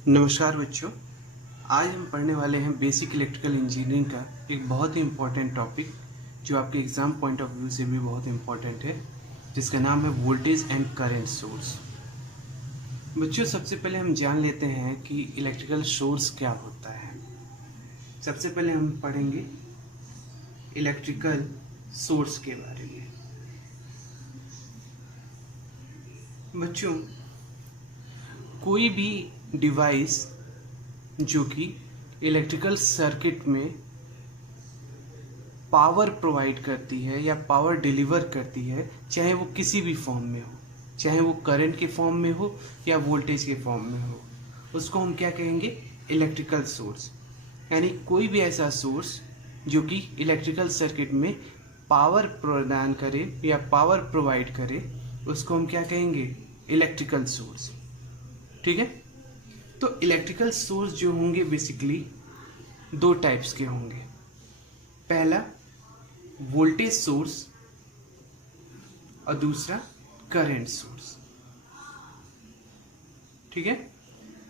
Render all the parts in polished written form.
नमस्कार बच्चों। आज हम पढ़ने वाले हैं बेसिक इलेक्ट्रिकल इंजीनियरिंग का एक बहुत ही इम्पोर्टेंट टॉपिक जो आपके एग्ज़ाम पॉइंट ऑफ व्यू से भी बहुत इम्पोर्टेंट है, जिसका नाम है वोल्टेज एंड करंट सोर्स। बच्चों, सबसे पहले हम जान लेते हैं कि इलेक्ट्रिकल सोर्स क्या होता है। सबसे पहले हम पढ़ेंगे इलेक्ट्रिकल सोर्स के बारे में। बच्चों, कोई भी डिवाइस जो कि इलेक्ट्रिकल सर्किट में पावर प्रोवाइड करती है या पावर डिलीवर करती है, चाहे वो किसी भी फॉर्म में हो, चाहे वो करंट के फॉर्म में हो या वोल्टेज के फॉर्म में हो, उसको हम क्या कहेंगे? Electrical source. यानी कोई भी ऐसा सोर्स जो कि इलेक्ट्रिकल सर्किट में पावर प्रदान करे या पावर प्रोवाइड करे, उसको हम क्या कहेंगे? Electrical source. ठीक है। तो इलेक्ट्रिकल सोर्स जो होंगे बेसिकली दो टाइप्स के होंगे। पहला वोल्टेज सोर्स और दूसरा करंट सोर्स। ठीक है।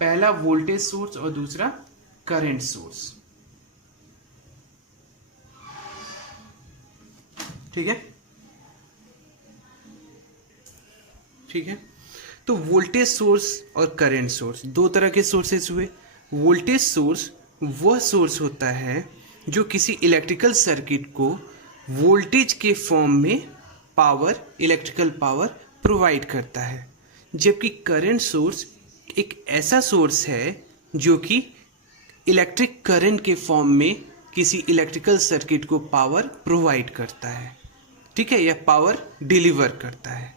पहला वोल्टेज सोर्स और दूसरा करंट सोर्स। ठीक है। ठीक है। तो वोल्टेज सोर्स और करंट सोर्स दो तरह के सोर्सेस हुए। वोल्टेज सोर्स वह सोर्स होता है जो किसी इलेक्ट्रिकल सर्किट को वोल्टेज के फॉर्म में पावर, इलेक्ट्रिकल पावर प्रोवाइड करता है, जबकि करंट सोर्स एक ऐसा सोर्स है जो कि इलेक्ट्रिक करंट के फॉर्म में किसी इलेक्ट्रिकल सर्किट को पावर प्रोवाइड करता है। ठीक है, या पावर डिलीवर करता है।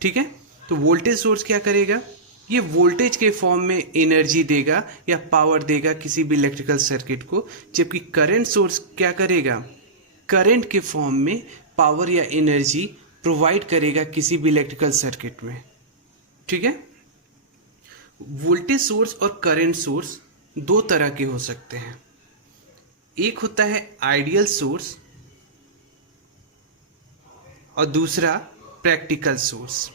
ठीक है। तो वोल्टेज सोर्स क्या करेगा? ये वोल्टेज के फॉर्म में एनर्जी देगा या पावर देगा किसी भी इलेक्ट्रिकल सर्किट को, जबकि करंट सोर्स क्या करेगा? करंट के फॉर्म में पावर या एनर्जी प्रोवाइड करेगा किसी भी इलेक्ट्रिकल सर्किट में। ठीक है। वोल्टेज सोर्स और करंट सोर्स दो तरह के हो सकते हैं। एक होता है आइडियल सोर्स और दूसरा प्रैक्टिकल सोर्स।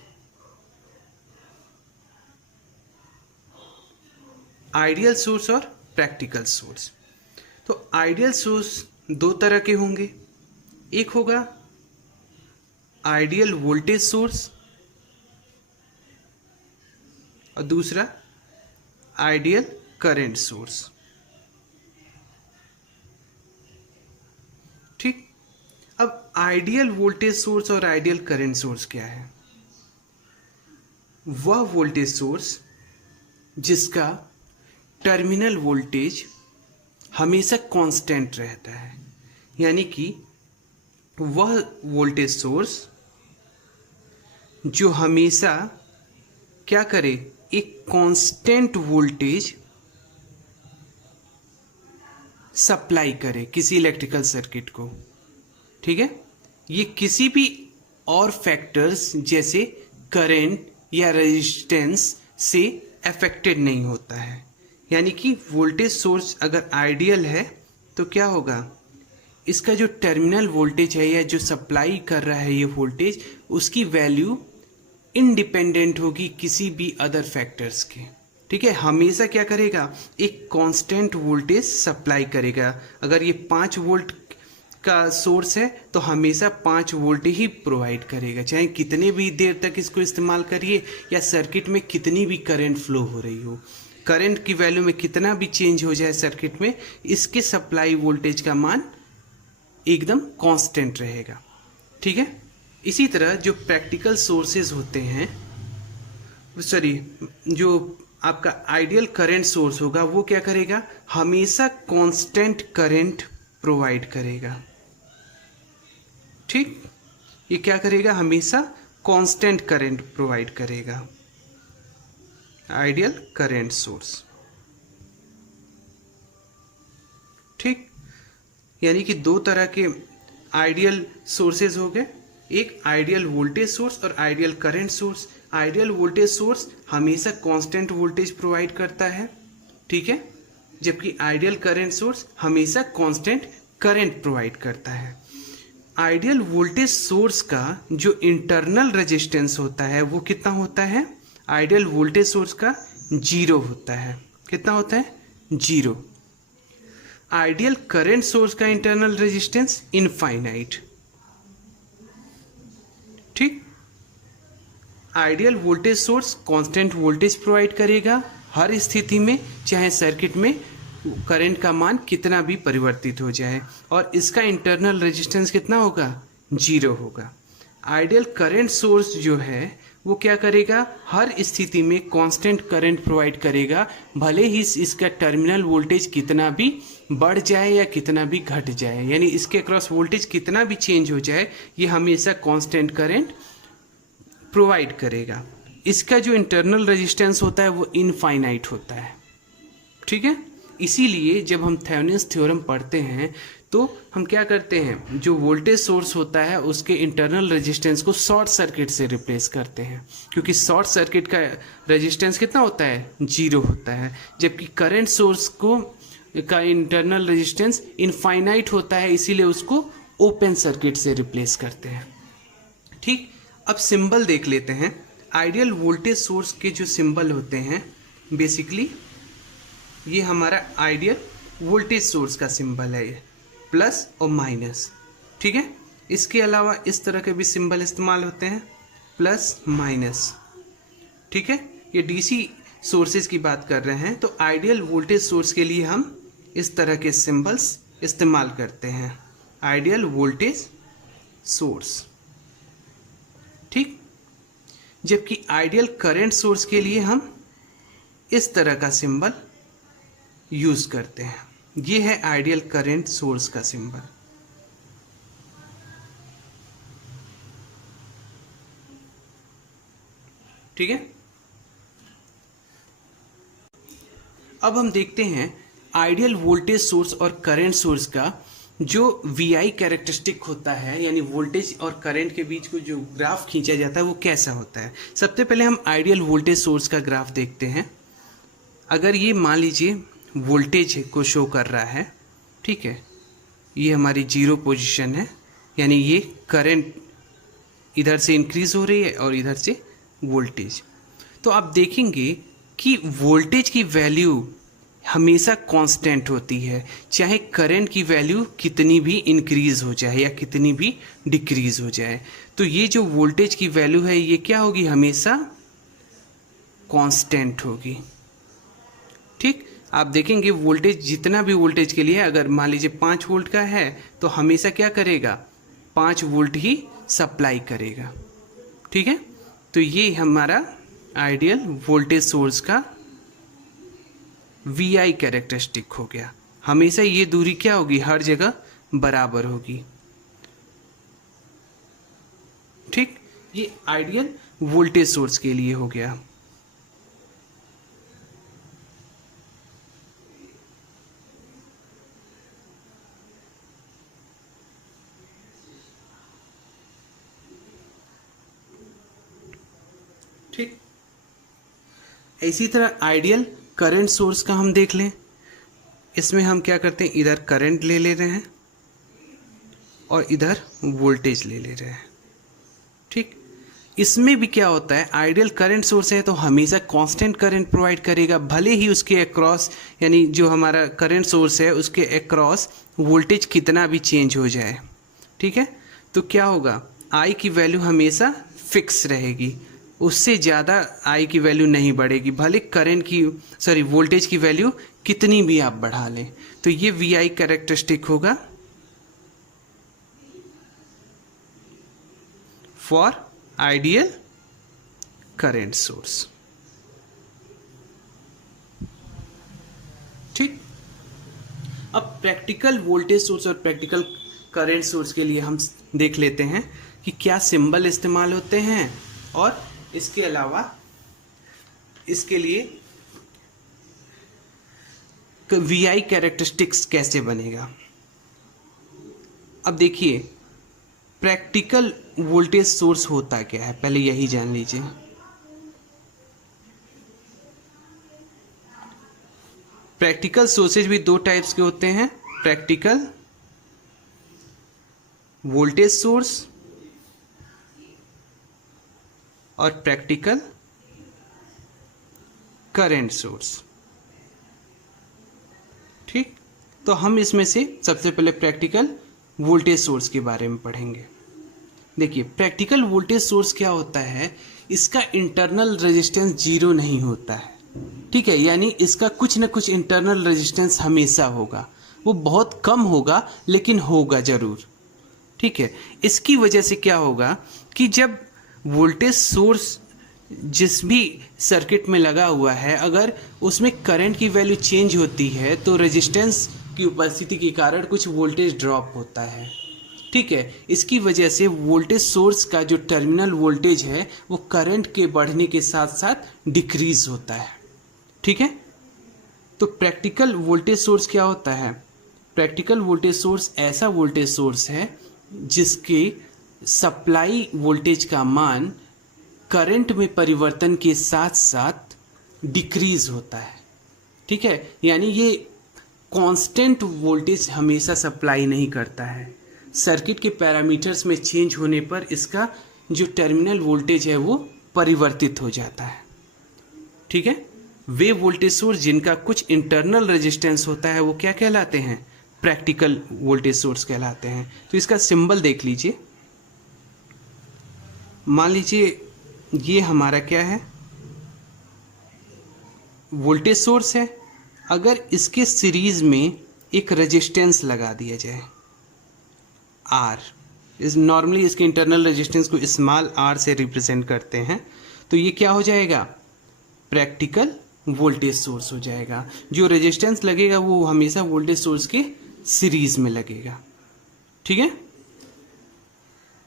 आइडियल सोर्स और प्रैक्टिकल सोर्स। तो आइडियल सोर्स दो तरह के होंगे। एक होगा आइडियल वोल्टेज सोर्स और दूसरा आइडियल करंट सोर्स। ठीक। अब आइडियल वोल्टेज सोर्स और आइडियल करंट सोर्स क्या है? वह वोल्टेज सोर्स जिसका टर्मिनल वोल्टेज हमेशा कांस्टेंट रहता है, यानी कि वह वोल्टेज सोर्स जो हमेशा क्या करे? एक कांस्टेंट वोल्टेज सप्लाई करे किसी इलेक्ट्रिकल सर्किट को। ठीक है। ये किसी भी और फैक्टर्स जैसे करंट या रेजिस्टेंस से अफेक्टेड नहीं होता है। यानी कि वोल्टेज सोर्स अगर आइडियल है तो क्या होगा? इसका जो टर्मिनल वोल्टेज है या जो सप्लाई कर रहा है ये वोल्टेज, उसकी वैल्यू इंडिपेंडेंट होगी किसी भी अदर फैक्टर्स के। ठीक है। हमेशा क्या करेगा? एक कांस्टेंट वोल्टेज सप्लाई करेगा। अगर ये 5 वोल्ट का सोर्स है तो हमेशा 5 वोल्ट ही प्रोवाइड करेगा, चाहे कितने भी देर तक इसको इस्तेमाल करिए या सर्किट में कितनी भी करंट फ्लो हो रही हो, करंट की वैल्यू में कितना भी चेंज हो जाए सर्किट में, इसके सप्लाई वोल्टेज का मान एकदम कांस्टेंट रहेगा। ठीक है। इसी तरह जो प्रैक्टिकल सोर्सेज होते हैं, जो आपका आइडियल करंट सोर्स होगा, वो क्या करेगा? हमेशा कांस्टेंट करंट प्रोवाइड करेगा। ठीक। ये क्या करेगा? हमेशा कांस्टेंट करंट प्रोवाइड करेगा, आइडियल करंट सोर्स। ठीक। यानी कि दो तरह के आइडियल सोर्सेज हो गए, एक आइडियल वोल्टेज सोर्स और ideal current source. Ideal voltage source हमेशा कांस्टेंट वोल्टेज प्रोवाइड करता है। ठीक है। जबकि आइडियल करंट सोर्स हमेशा कांस्टेंट करंट प्रोवाइड करता है। आइडियल वोल्टेज सोर्स का जो इंटरनल रेजिस्टेंस होता है वो कितना होता है? आइडियल वोल्टेज सोर्स का 0 होता है। कितना होता है? 0। आइडियल करंट सोर्स का इंटरनल रेजिस्टेंस इनफाइनाइट। ठीक। Ideal voltage source constant voltage provide करेगा हर स्थिति में, चाहे सर्किट में करंट का मान कितना भी परिवर्तित हो जाए, और इसका इंटरनल रेजिस्टेंस कितना होगा? 0 होगा। आइडियल करंट सोर्स जो है वो क्या करेगा? हर स्थिति में कांस्टेंट करंट प्रोवाइड करेगा, भले ही इसका टर्मिनल वोल्टेज कितना भी बढ़ जाए या कितना भी घट जाए, यानी इसके क्रॉस वोल्टेज कितना भी चेंज हो जाए, ये हमेशा कांस्टेंट करंट प्रोवाइड करेगा। इसका जो इंटरनल रेजिस्टेंस होता है वो इनफाइनाइट होता है। ठीक है। इसीलिए जब हम थेवेनिन्स थ्योरम पढ़ते हैं तो हम क्या करते हैं, जो वोल्टेज सोर्स होता है उसके इंटरनल रेजिस्टेंस को शॉर्ट सर्किट से रिप्लेस करते हैं, क्योंकि शॉर्ट सर्किट का रेजिस्टेंस कितना होता है? 0 होता है, जबकि करंट सोर्स का इंटरनल रेजिस्टेंस इनफाइनाइट होता है, इसीलिए उसको ओपन सर्किट से रिप्लेस करते हैं। ठीक। अब सिंबल देख लेते हैं। आइडियल वोल्टेज सोर्स के जो सिंबल होते हैं, बेसिकली ये हमारा आइडियल वोल्टेज सोर्स का सिंबल है, ये प्लस और माइनस। ठीक है। इसके अलावा इस तरह के भी सिंबल इस्तेमाल होते हैं, प्लस माइनस। ठीक है। ये डीसी सोर्सेज की बात कर रहे हैं, तो आइडियल वोल्टेज सोर्स के लिए हम इस तरह के सिंबल्स इस्तेमाल करते हैं, आइडियल वोल्टेज सोर्स। ठीक। जबकि आइडियल करंट सोर्स के लिए हम इस तरह का सिंबल यूज करते हैं। ये है आइडियल करंट सोर्स का सिंबल। ठीक है। अब हम देखते हैं आइडियल वोल्टेज सोर्स और करंट सोर्स का जो VI कैरेक्टरिस्टिक होता है, यानी वोल्टेज और करंट के बीच को जो ग्राफ खींचा जाता है वो कैसा होता है। सबसे पहले हम आइडियल वोल्टेज सोर्स का ग्राफ देखते हैं। अगर ये मान लीजिए वोल्टेज को शो कर रहा है, ठीक है, ये हमारी 0 पोजीशन है, यानी ये करंट इधर से इंक्रीज हो रही है और इधर से वोल्टेज। तो आप देखेंगे कि वोल्टेज की वैल्यू हमेशा कांस्टेंट होती है, चाहे करंट की वैल्यू कितनी भी इंक्रीज हो जाए या कितनी भी डिक्रीज हो जाए। तो ये जो वोल्टेज की वैल्यू है ये क्या होगी? हमेशा कांस्टेंट होगी। ठीक। आप देखेंगे वोल्टेज जितना भी वोल्टेज के लिए, अगर मान लीजिए 5 वोल्ट का है तो हमेशा क्या करेगा? 5 वोल्ट ही सप्लाई करेगा। ठीक है। तो ये हमारा आइडियल वोल्टेज सोर्स का VI कैरेक्टरिस्टिक हो गया। हमेशा ये दूरी क्या होगी? हर जगह बराबर होगी। ठीक। ये आइडियल वोल्टेज सोर्स के लिए हो गया। ठीक। इसी तरह आइडियल करंट सोर्स का हम देख लें। इसमें हम क्या करते हैं, इधर करंट ले ले रहे हैं और इधर वोल्टेज ले ले रहे हैं। ठीक। इसमें भी क्या होता है, आइडियल करंट सोर्स है तो हमेशा कांस्टेंट करंट प्रोवाइड करेगा, भले ही उसके अक्रॉस, यानी जो हमारा करंट सोर्स है उसके अक्रॉस वोल्टेज कितना भी चेंज हो जाए। ठीक है। तो क्या होगा, आई की वैल्यू हमेशा फिक्स रहेगी, उससे ज़्यादा आई की वैल्यू नहीं बढ़ेगी, भले करंट की वोल्टेज की वैल्यू कितनी भी आप बढ़ा लें। तो ये VI कैरेक्टरिस्टिक होगा फॉर आइडियल करंट सोर्स। ठीक। अब प्रैक्टिकल वोल्टेज सोर्स और प्रैक्टिकल करंट सोर्स के लिए हम देख लेते हैं कि क्या सिंबल इस्तेमाल होते हैं, और इसके अलावा इसके लिए VI कैरेक्टरिस्टिक्स कैसे बनेगा। अब देखिए प्रैक्टिकल वोल्टेज सोर्स होता क्या है, पहले यही जान लीजिए। प्रैक्टिकल सोर्सेज भी 2 टाइप्स के होते हैं, प्रैक्टिकल वोल्टेज सोर्स और प्रैक्टिकल करंट सोर्स। ठीक, तो हम इसमें से सबसे पहले प्रैक्टिकल वोल्टेज सोर्स के बारे में पढ़ेंगे। देखिए, प्रैक्टिकल वोल्टेज सोर्स क्या होता है, इसका इंटरनल रेजिस्टेंस जीरो नहीं होता है। ठीक है, यानी इसका कुछ ना कुछ इंटरनल रेजिस्टेंस हमेशा होगा, वो बहुत कम होगा लेकिन होगा जरूर। ठीक है, इसकी वजह से क्या होगा कि जब वोल्टेज सोर्स जिस भी सर्किट में लगा हुआ है, अगर उसमें करंट की वैल्यू चेंज होती है तो रेजिस्टेंस की उपस्थिति के कारण कुछ वोल्टेज ड्रॉप होता है। ठीक है, इसकी वजह से वोल्टेज सोर्स का जो टर्मिनल वोल्टेज है वो करंट के बढ़ने के साथ साथ डिक्रीज होता है। ठीक है, तो प्रैक्टिकल वोल्टेज सोर्स क्या होता है? प्रैक्टिकल वोल्टेज सोर्स ऐसा वोल्टेज सोर्स है जिसके सप्लाई वोल्टेज का मान करंट में परिवर्तन के साथ साथ डिक्रीज होता है। ठीक है, यानी ये कांस्टेंट वोल्टेज हमेशा सप्लाई नहीं करता है। सर्किट के पैरामीटर्स में चेंज होने पर इसका जो टर्मिनल वोल्टेज है वो परिवर्तित हो जाता है। ठीक है, वे वोल्टेज सोर्स जिनका कुछ इंटरनल रेजिस्टेंस होता है वो क्या कहलाते हैं? प्रैक्टिकल वोल्टेज सोर्स कहलाते हैं। तो इसका सिंबल देख लीजिए। मान लीजिए ये हमारा क्या है, वोल्टेज सोर्स है। अगर इसके सीरीज में एक रेजिस्टेंस लगा दिया जाए R, इस नॉर्मली इसके इंटरनल रेजिस्टेंस को स्मॉल r से रिप्रेजेंट करते हैं, तो ये क्या हो जाएगा? प्रैक्टिकल वोल्टेज सोर्स हो जाएगा। जो रेजिस्टेंस लगेगा वो हमेशा वोल्टेज सोर्स के सीरीज में लगेगा। ठीक है,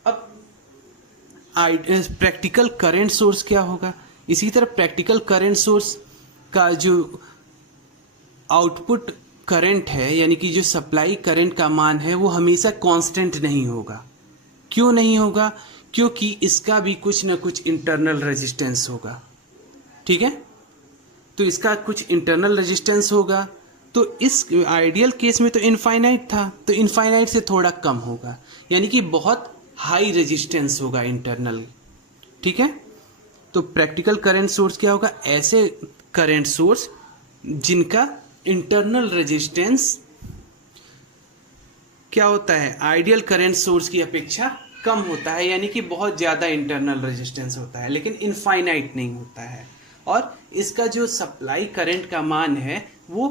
अब प्रैक्टिकल करंट सोर्स क्या होगा? इसी तरह प्रैक्टिकल करंट सोर्स का जो आउटपुट करंट है, यानी कि जो सप्लाई करंट का मान है वो हमेशा कांस्टेंट नहीं होगा। क्यों नहीं होगा? क्योंकि इसका भी कुछ ना कुछ इंटरनल रेजिस्टेंस होगा। ठीक है, तो इसका कुछ इंटरनल रेजिस्टेंस होगा। तो इस आइडियल केस में तो इनफाइनाइट था, तो इनफाइनाइट से थोड़ा कम होगा, यानी कि बहुत हाई रेजिस्टेंस होगा इंटरनल। ठीक है, तो प्रैक्टिकल करंट सोर्स क्या होगा? ऐसे करंट सोर्स जिनका इंटरनल रेजिस्टेंस क्या होता है? आइडियल करंट सोर्स की अपेक्षा कम होता है, यानी कि बहुत ज़्यादा इंटरनल रेजिस्टेंस होता है लेकिन इनफाइनाइट नहीं होता है। और इसका जो सप्लाई करंट का मान है वो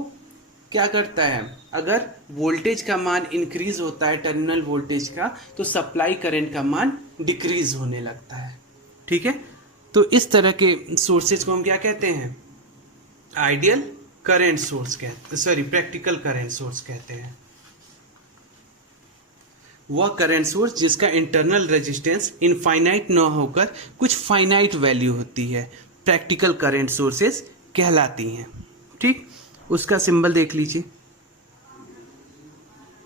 क्या करता है? अगर वोल्टेज का मान इंक्रीज होता है, टर्मिनल वोल्टेज का, तो सप्लाई करंट का मान डिक्रीज होने लगता है। ठीक है, तो इस तरह के सोर्सेज को हम क्या कहते हैं? आइडियल करंट सोर्स कहते, सॉरी प्रैक्टिकल करंट सोर्स कहते हैं। वह करंट सोर्स जिसका इंटरनल रेजिस्टेंस इनफाइनाइट न होकर कुछ फाइनाइट वैल्यू होती है, प्रैक्टिकल करंट सोर्सेज कहलाती हैं। ठीक, उसका सिंबल देख लीजिए।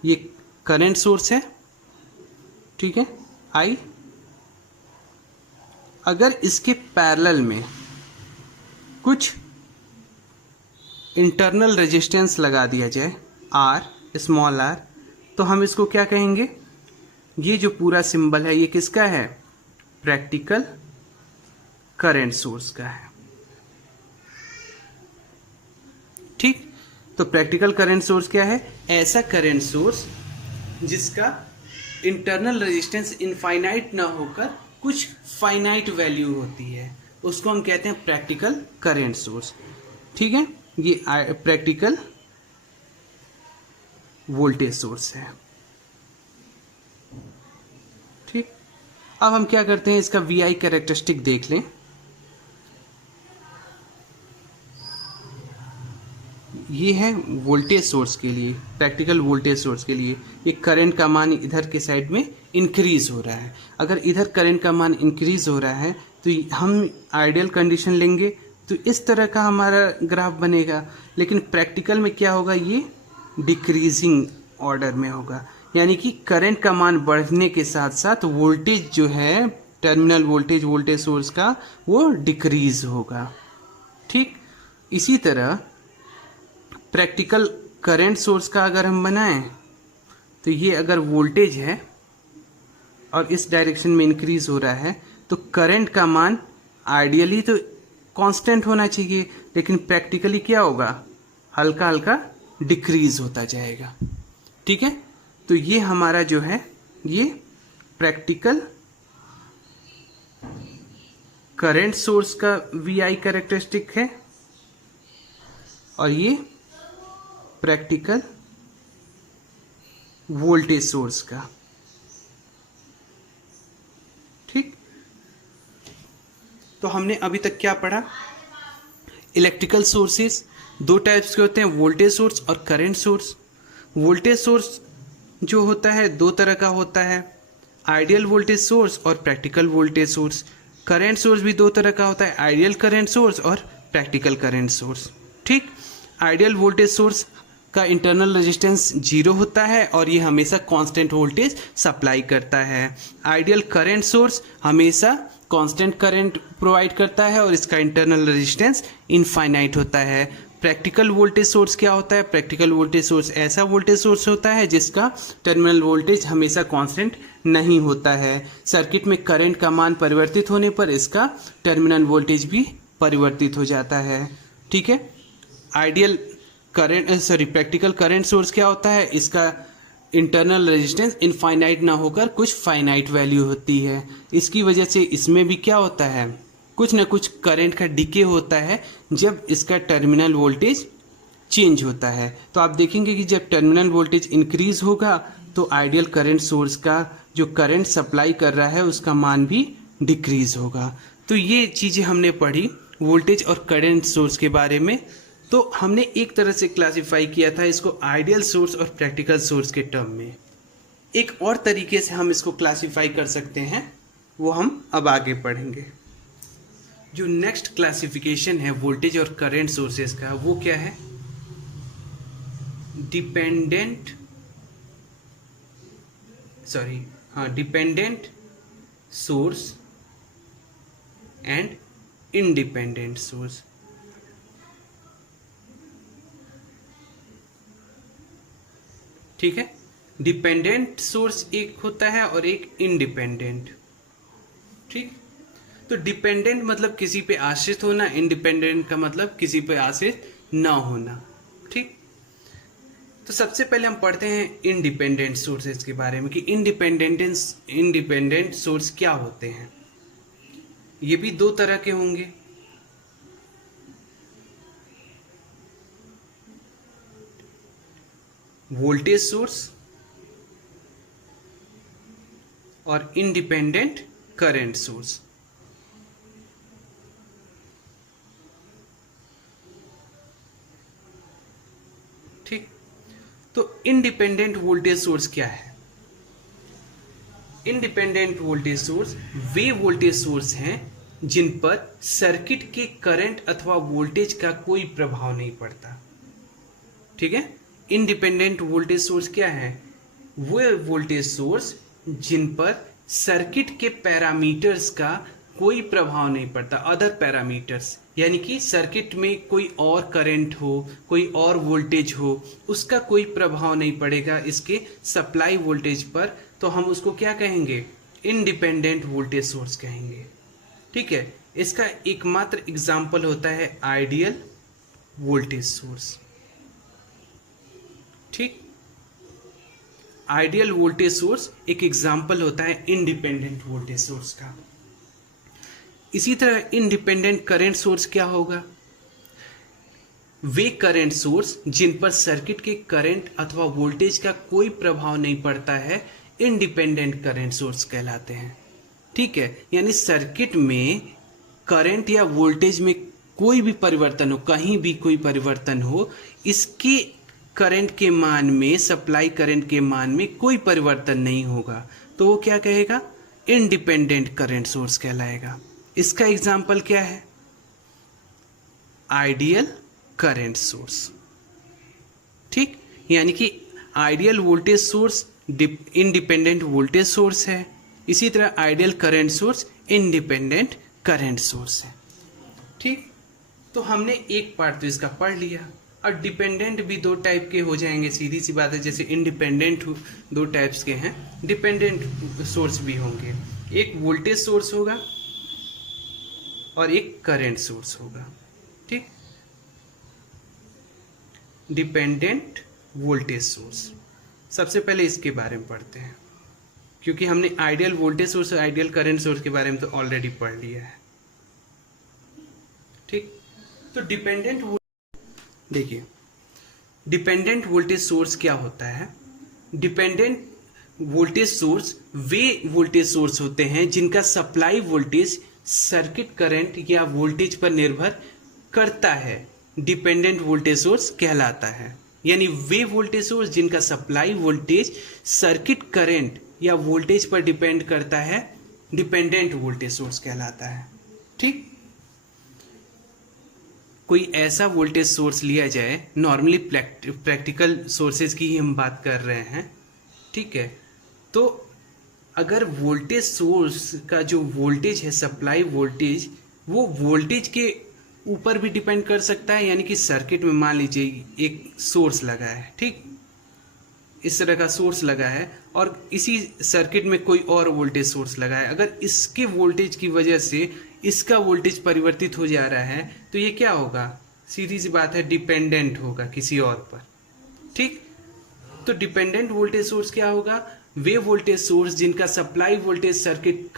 ये करंट सोर्स है, ठीक है, I। अगर इसके पैरेलल में कुछ इंटरनल रेजिस्टेंस लगा दिया जाए R, स्मॉल r, तो हम इसको क्या कहेंगे? ये जो पूरा सिंबल है ये किसका है? प्रैक्टिकल करंट सोर्स का है। ठीक, तो प्रैक्टिकल करंट सोर्स क्या है? ऐसा करंट सोर्स जिसका इंटरनल रेजिस्टेंस इनफाइनाइट ना होकर कुछ फाइनाइट वैल्यू होती है, उसको हम कहते हैं प्रैक्टिकल करंट सोर्स। ठीक है, ये प्रैक्टिकल वोल्टेज सोर्स है। ठीक, अब हम क्या करते हैं, इसका VI कैरेक्टरिस्टिक देख लें। ये है वोल्टेज सोर्स के लिए, प्रैक्टिकल वोल्टेज सोर्स के लिए ये करंट का मान इधर के साइड में इंक्रीज हो रहा है। अगर इधर करंट का मान इंक्रीज हो रहा है तो हम आइडियल कंडीशन लेंगे तो इस तरह का हमारा ग्राफ बनेगा। लेकिन प्रैक्टिकल में क्या होगा? ये डिक्रीजिंग ऑर्डर में होगा, यानी कि करंट का मान बढ़ने के साथ साथ वोल्टेज जो है, टर्मिनल वोल्टेज वोल्टेज सोर्स का, वो डिक्रीज होगा। ठीक, इसी तरह प्रैक्टिकल करंट सोर्स का अगर हम बनाएं तो ये अगर वोल्टेज है और इस डायरेक्शन में इंक्रीज हो रहा है तो करंट का मान आइडियली तो कांस्टेंट होना चाहिए, लेकिन प्रैक्टिकली क्या होगा? हल्का हल्का डिक्रीज होता जाएगा। ठीक है, तो ये हमारा जो है ये प्रैक्टिकल करंट सोर्स का VI कैरेक्टरिस्टिक है और ये प्रैक्टिकल वोल्टेज सोर्स का। ठीक, तो हमने अभी तक क्या पढ़ा? इलेक्ट्रिकल सोर्सेस दो टाइप्स के होते हैं, वोल्टेज सोर्स और करंट सोर्स। वोल्टेज सोर्स जो होता है दो तरह का होता है, आइडियल वोल्टेज सोर्स और practical voltage source. Current source भी दो तरह का होता है, आइडियल करंट सोर्स और प्रैक्टिकल करंट सोर्स। ठीक, आइडियल वोल्टेज सोर्स का इंटरनल रेजिस्टेंस 0 होता है और ये हमेशा कांस्टेंट वोल्टेज सप्लाई करता है। आइडियल करंट सोर्स हमेशा कांस्टेंट करंट प्रोवाइड करता है और इसका इंटरनल रेजिस्टेंस इनफाइनाइट होता है। प्रैक्टिकल वोल्टेज सोर्स क्या होता है? प्रैक्टिकल वोल्टेज सोर्स ऐसा वोल्टेज सोर्स होता है जिसका टर्मिनल वोल्टेज हमेशा कांस्टेंट नहीं होता है। सर्किट में करंट का मान परिवर्तित होने पर इसका टर्मिनल वोल्टेज भी परिवर्तित हो जाता है। ठीक है, आइडियल प्रैक्टिकल करंट सोर्स क्या होता है? इसका इंटरनल रेजिस्टेंस इनफाइनाइट ना होकर कुछ फाइनाइट वैल्यू होती है। इसकी वजह से इसमें भी क्या होता है, कुछ ना कुछ करंट का डिके होता है जब इसका टर्मिनल वोल्टेज चेंज होता है। तो आप देखेंगे कि जब टर्मिनल वोल्टेज इंक्रीज होगा तो आइडियल करंट सोर्स का जो करंट सप्लाई कर रहा है उसका मान भी डिक्रीज होगा। तो ये चीज़ें हमने पढ़ी वोल्टेज और करंट सोर्स के बारे में। तो हमने एक तरह से क्लासिफाई किया था इसको आइडियल सोर्स और प्रैक्टिकल सोर्स के टर्म में। एक और तरीके से हम इसको क्लासिफाई कर सकते हैं, वो हम अब आगे पढ़ेंगे। जो नेक्स्ट क्लासिफिकेशन है वोल्टेज और करंट सोर्सेज का, वो क्या है? Dependent source and independent source. ठीक है, डिपेंडेंट सोर्स एक होता है और एक इंडिपेंडेंट। ठीक, तो डिपेंडेंट मतलब किसी पे आश्रित होना, इंडिपेंडेंट का मतलब किसी पे आश्रित ना होना। ठीक, तो सबसे पहले हम पढ़ते हैं इंडिपेंडेंट सोर्सेज के बारे में कि इंडिपेंडेंट सोर्स क्या होते हैं। ये भी दो तरह के होंगे, वोल्टेज सोर्स और इंडिपेंडेंट करंट सोर्स। ठीक, तो इंडिपेंडेंट वोल्टेज सोर्स क्या है? इंडिपेंडेंट वोल्टेज सोर्स वे वोल्टेज सोर्स हैं जिन पर सर्किट के करंट अथवा वोल्टेज का कोई प्रभाव नहीं पड़ता। ठीक है, इंडिपेंडेंट वोल्टेज सोर्स क्या है? वो वोल्टेज सोर्स जिन पर सर्किट के पैरामीटर्स का कोई प्रभाव नहीं पड़ता, अदर पैरामीटर्स, यानी कि सर्किट में कोई और करंट हो, कोई और वोल्टेज हो, उसका कोई प्रभाव नहीं पड़ेगा इसके सप्लाई वोल्टेज पर, तो हम उसको क्या कहेंगे? इंडिपेंडेंट वोल्टेज सोर्स कहेंगे। ठीक है, इसका एकमात्र एग्जाम्पल होता है आइडियल वोल्टेज सोर्स। ठीक, आइडियल वोल्टेज सोर्स एक एग्जाम्पल होता है इंडिपेंडेंट वोल्टेज सोर्स का। इसी तरह इंडिपेंडेंट करंट सोर्स क्या होगा? वे करंट सोर्स जिन पर सर्किट के करंट अथवा वोल्टेज का कोई प्रभाव नहीं पड़ता है, इंडिपेंडेंट करंट सोर्स कहलाते हैं। ठीक है, यानी सर्किट में करंट या वोल्टेज में कोई भी परिवर्तन हो, कहीं भी कोई परिवर्तन हो, इसके करंट के मान में, सप्लाई करंट के मान में कोई परिवर्तन नहीं होगा, तो वो क्या कहेगा? इंडिपेंडेंट करंट सोर्स कहलाएगा। इसका एग्जाम्पल क्या है? Ideal current source. ठीक, यानी कि ideal voltage source independent voltage source है, इसी तरह ideal current source independent current source है। ठीक, तो हमने एक पार्ट तो इसका पढ़ लिया। और डिपेंडेंट भी दो टाइप के हो जाएंगे, सीधी सी बात है। जैसे इंडिपेंडेंट दो टाइप्स के हैं, डिपेंडेंट सोर्स भी होंगे। एक वोल्टेज सोर्स होगा और एक करंट सोर्स होगा। ठीक, डिपेंडेंट वोल्टेज सोर्स। सबसे पहले इसके बारे में पढ़ते हैं, क्योंकि हमने आइडियल वोल्टेज सोर्स और आइडियल करंट सोर्स के बारे में तो ऑलरेडी पढ़ लिया है। ठीक, तो देखिए डिपेंडेंट वोल्टेज सोर्स क्या होता है। डिपेंडेंट वोल्टेज सोर्स वे वोल्टेज सोर्स होते हैं जिनका सप्लाई वोल्टेज सर्किट करंट या वोल्टेज पर निर्भर करता है, डिपेंडेंट वोल्टेज सोर्स कहलाता है। यानी वे वोल्टेज सोर्स जिनका सप्लाई वोल्टेज सर्किट करंट या वोल्टेज पर डिपेंड करता है, डिपेंडेंट वोल्टेज सोर्स कहलाता है। ठीक, कोई ऐसा वोल्टेज सोर्स लिया जाए, नॉर्मली प्रैक्टिकल सोर्सेज की ही हम बात कर रहे हैं, ठीक है। तो अगर वोल्टेज सोर्स का जो वोल्टेज है, सप्लाई वोल्टेज, वो वोल्टेज के ऊपर भी डिपेंड कर सकता है। यानी कि सर्किट में मान लीजिए एक सोर्स लगा है, ठीक, इस तरह का सोर्स लगा है और इसी सर्किट में कोई और वोल्टेज सोर्स लगा है। अगर इसके वोल्टेज की वजह से इसका वोल्टेज परिवर्तित हो जा रहा है तो ये क्या होगा, सीधी सी बात है, डिपेंडेंट होगा किसी और पर। ठीक, तो डिपेंडेंट वोल्टेज सोर्स क्या होगा, वे वोल्टेज सोर्स जिनका सप्लाई वोल्टेज सर्किट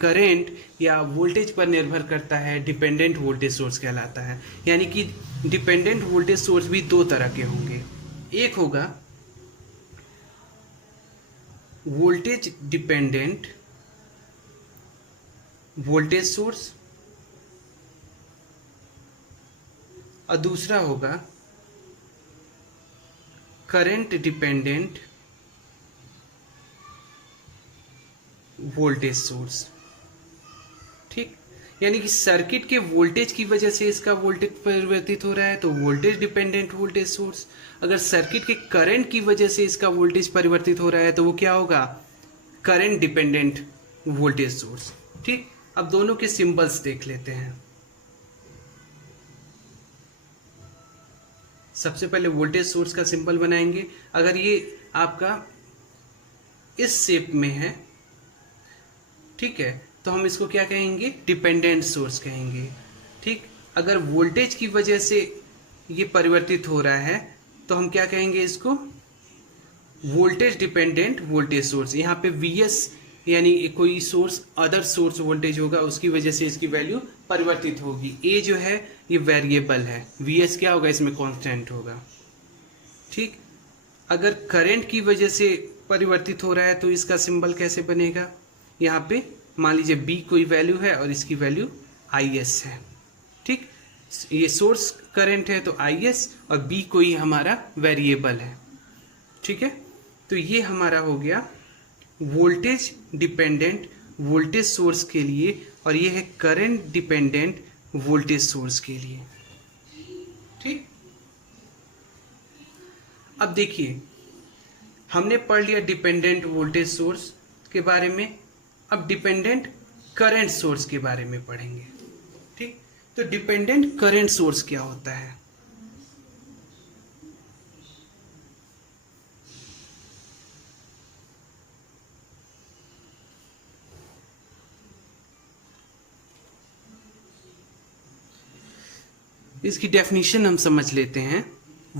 करंट या वोल्टेज पर निर्भर करता है, डिपेंडेंट वोल्टेज सोर्स कहलाता है। यानी कि डिपेंडेंट वोल्टेज सोर्स भी दो तरह के होंगे। एक होगा वोल्टेज डिपेंडेंट वोल्टेज सोर्स और दूसरा होगा करंट डिपेंडेंट वोल्टेज सोर्स। ठीक, यानी कि सर्किट के वोल्टेज की वजह से इसका वोल्टेज परिवर्तित हो रहा है तो वोल्टेज डिपेंडेंट वोल्टेज सोर्स। अगर सर्किट के करंट की वजह से इसका वोल्टेज परिवर्तित हो रहा है तो वो क्या होगा, करंट डिपेंडेंट वोल्टेज सोर्स। ठीक, अब दोनों के सिंबल्स देख लेते हैं। सबसे पहले वोल्टेज सोर्स का सिंबल बनाएंगे। अगर ये आपका इस शेप में है, ठीक है, तो हम इसको क्या कहेंगे, डिपेंडेंट सोर्स कहेंगे। ठीक, अगर वोल्टेज की वजह से ये परिवर्तित हो रहा है तो हम क्या कहेंगे इसको, वोल्टेज डिपेंडेंट वोल्टेज सोर्स। यहाँ पे Vs यानी कोई सोर्स, अदर सोर्स वोल्टेज होगा, उसकी वजह से इसकी वैल्यू परिवर्तित होगी। ए जो है ये वेरिएबल है, Vs क्या होगा, इसमें कांस्टेंट होगा। ठीक, अगर करंट की वजह से परिवर्तित हो रहा है तो इसका सिंबल कैसे बनेगा, यहाँ पे मान लीजिए B कोई वैल्यू है और इसकी वैल्यू Is है। ठीक, ये सोर्स करंट है तो Is और B कोई हमारा वेरिएबल है। ठीक है, तो ये हमारा हो गया वोल्टेज डिपेंडेंट वोल्टेज सोर्स के लिए और ये है करंट डिपेंडेंट वोल्टेज सोर्स के लिए। ठीक, अब देखिए हमने पढ़ लिया डिपेंडेंट वोल्टेज सोर्स के बारे में, अब डिपेंडेंट करंट सोर्स के बारे में पढ़ेंगे। ठीक, तो डिपेंडेंट करंट सोर्स क्या होता है। इसकी डेफिनेशन हम समझ लेते हैं।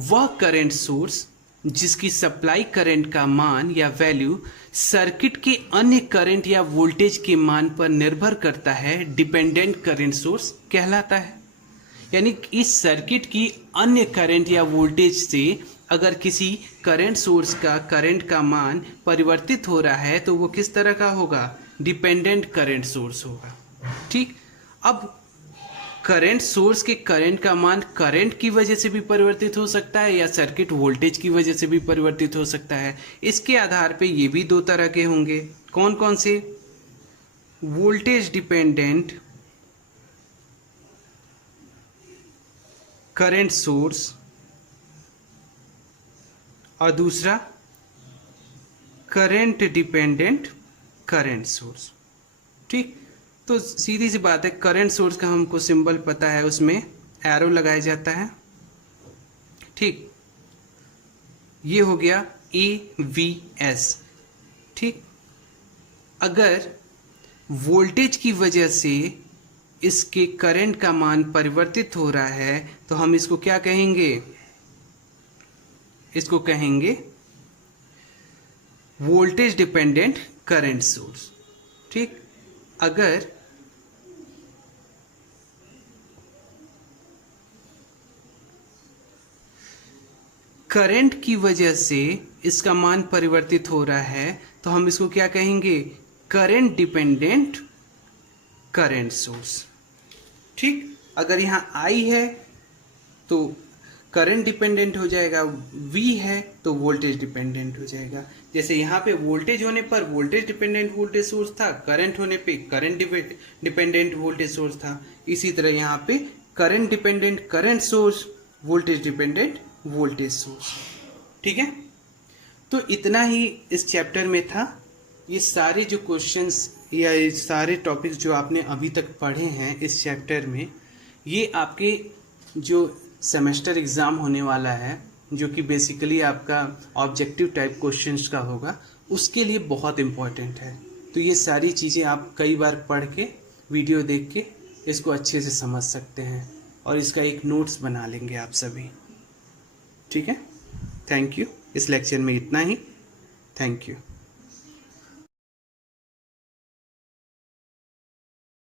वह करंट सोर्स जिसकी सप्लाई करंट का मान या वैल्यू सर्किट के अन्य करंट या वोल्टेज के मान पर निर्भर करता है, डिपेंडेंट करंट सोर्स कहलाता है। यानी इस सर्किट की अन्य करंट या वोल्टेज से अगर किसी करंट सोर्स का करंट का मान परिवर्तित हो रहा है तो वो किस तरह का होगा, डिपेंडेंट करंट सोर्स होगा। ठीक, अब करंट सोर्स के करंट का मान करंट की वजह से भी परिवर्तित हो सकता है या सर्किट वोल्टेज की वजह से भी परिवर्तित हो सकता है। इसके आधार पे ये भी दो तरह के होंगे। कौन कौन से, वोल्टेज डिपेंडेंट करंट सोर्स और दूसरा करंट डिपेंडेंट करंट सोर्स। ठीक, तो सीधी सी बात है, करंट सोर्स का हमको सिंबल पता है, उसमें एरो लगाया जाता है। ठीक, ये हो गया AVS। ठीक, अगर वोल्टेज की वजह से इसके करंट का मान परिवर्तित हो रहा है तो हम इसको क्या कहेंगे, इसको कहेंगे वोल्टेज डिपेंडेंट करंट सोर्स। ठीक, अगर करंट की वजह से इसका मान परिवर्तित हो रहा है तो हम इसको क्या कहेंगे, करंट डिपेंडेंट करंट सोर्स। ठीक, अगर यहां I है तो करंट डिपेंडेंट हो जाएगा, V है तो वोल्टेज डिपेंडेंट हो जाएगा। जैसे यहाँ पे वोल्टेज होने पर वोल्टेज डिपेंडेंट वोल्टेज सोर्स था, करंट होने पे करंट डिपेंडेंट वोल्टेज सोर्स था, इसी तरह यहाँ पे current dependent current source, voltage dependent voltage source. ठीक है, तो इतना ही इस चैप्टर में था। ये सारे जो क्वेश्चंस या ये सारे टॉपिक्स जो आपने अभी तक पढ़े हैं इस चैप्टर में, ये आपके जो सेमेस्टर एग्ज़ाम होने वाला है, जो कि बेसिकली आपका ऑब्जेक्टिव टाइप क्वेश्चंस का होगा, उसके लिए बहुत इम्पोर्टेंट है। तो ये सारी चीज़ें आप कई बार पढ़ के, वीडियो देख के इसको अच्छे से समझ सकते हैं और इसका एक नोट्स बना लेंगे आप सभी। ठीक है, थैंक यू। इस लेक्चर में इतना ही, थैंक यू।